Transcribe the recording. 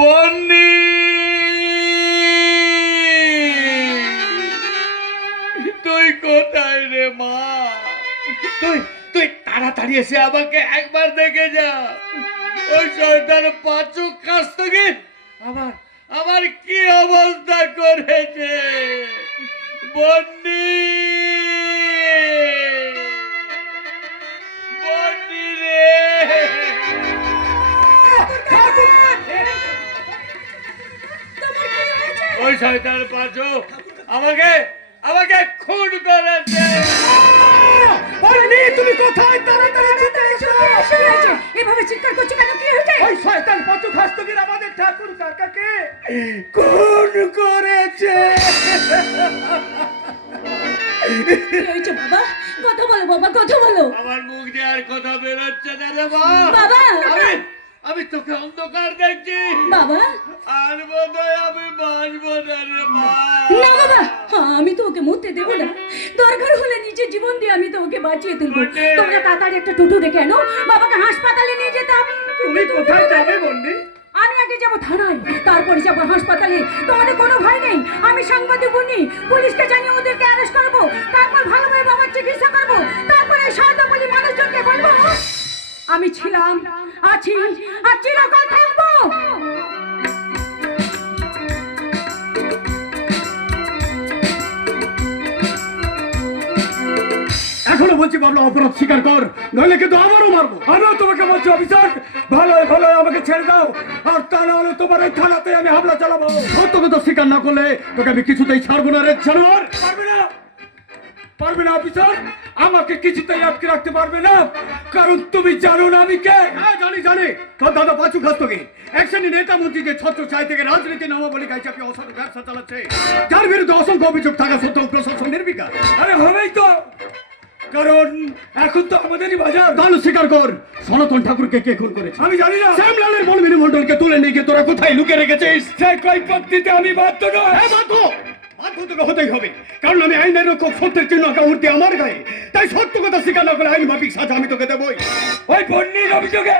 বন্নি, তুই কোথায় রে মা? তুই তুই তাড়াতাড়ি এসে আমাকে একবার দেখে যা। ওই শয়তান পাঁচু কাস্তগীর আমার আমার কি অবস্থা করেছে। বন্নি, বন্নি রে। ওই শয়তান পাঁচু আমাকে আমাকে খুন করেছে। বন্নি, তুমি কোথায়? তাড়াতাড়ি ছুটে এসো। এভাবে চিৎকার করছো কেন? কি হয়েছে? ওই শয়তান পাঁচু খাস্তগীর আমাদের ঠাকুর কাকাকে খুন করেছে। কি হয়েছে বাবা? কথা বলো বাবা, কথা বলো। আমার মুখ দিয়ে আর কথা বেরোচ্ছে না রে মা। বাবা, আমি তোকে অন্ধকার দেখছি বাবা। আর বোধহয় আমি বাঁচবো না রে মা। না বাবা, আমি তো ওকে মরতে দেবো না। দরকার হলে নিজের জীবন দিয়ে আমি তো ওকে বাঁচিয়ে তুলবো। তোমরা তাড়াতাড়ি একটা টোটো ডেকে আনো, বাবাকে হাসপাতালে নিয়ে যেতাম। তুমি কোথায় যাবে বন্নি? আমি আগে যাবো থানায়, তারপরে যাবো হাসপাতালে। তোমাদের কোনো ভয় নেই, আমি সাংবাদিক বনি, পুলিশকে জানিয়ে ওদেরকে অ্যারেস্ট করবো। তারপর ভালোভাবে বাবার চিকিৎসা করবো। তারপরে সহায়তা বলি মানুষজনকে বলবো আমি ছিলাম, আছি আর চিরকাল থাকবো। এখনো বলছি বাবলা, অপরাধ স্বীকার কর, নইলে কিন্তু আবারও মারবো। আমিও তোমাকে বলছি অফিসার, ভালো ভালো আমাকে ছেড়ে দাও, আর তা না হলে তোমার এই থানাতে আমি হামলা চালাবো। সত্য কথা স্বীকার না করলে তোকে আমি কিছুতেই ছাড়বো না রে জানোয়ার। পারবে না, পারবে না অফিসার, আমাকে কিছুতেই আটকে রাখতে পারবে না, কারণ তুমি জানো না আমি কে। হ্যাঁ জানি জানি, তোর দাদা পাঁচু খাস্তগীর এক শ্রেণীর নেতা মন্ত্রী যে ছত্র ছাই থেকে রাজনীতি নামাবলী গাইছে আপনি অসাধু ব্যবসা চালাচ্ছে, যার বিরুদ্ধে অসংখ্য অভিযোগ থাকা সত্ত্বেও প্রশাসন নির্বিকার। আরে হবেই তো, কারণ এখন তো আমাদেরই বাজার। তাহলে স্বীকার কর, সনাতন ঠাকুরকে কে খুন করেছে? আমি জানি না। শ্যামলালের বলবিনী মন্ডলকে তুলে নিয়ে গিয়ে তোরা কোথায় লুকিয়ে রেখেছিস? সেই কৈফিয়ত দিতে আমি বাধ্য নই। হ্যাঁ বাধ্য, বাধ্য তোকে হতেই হবে, কারণ আমি আইনের রক্ষক, সত্যের চিহ্ন আঁকা মূর্তি আমার গায়ে। তাই সত্য কথা স্বীকার না করে আইন মাফিক সাজা আমি তোকে দেবই। ওই বন্যির অভিযোগে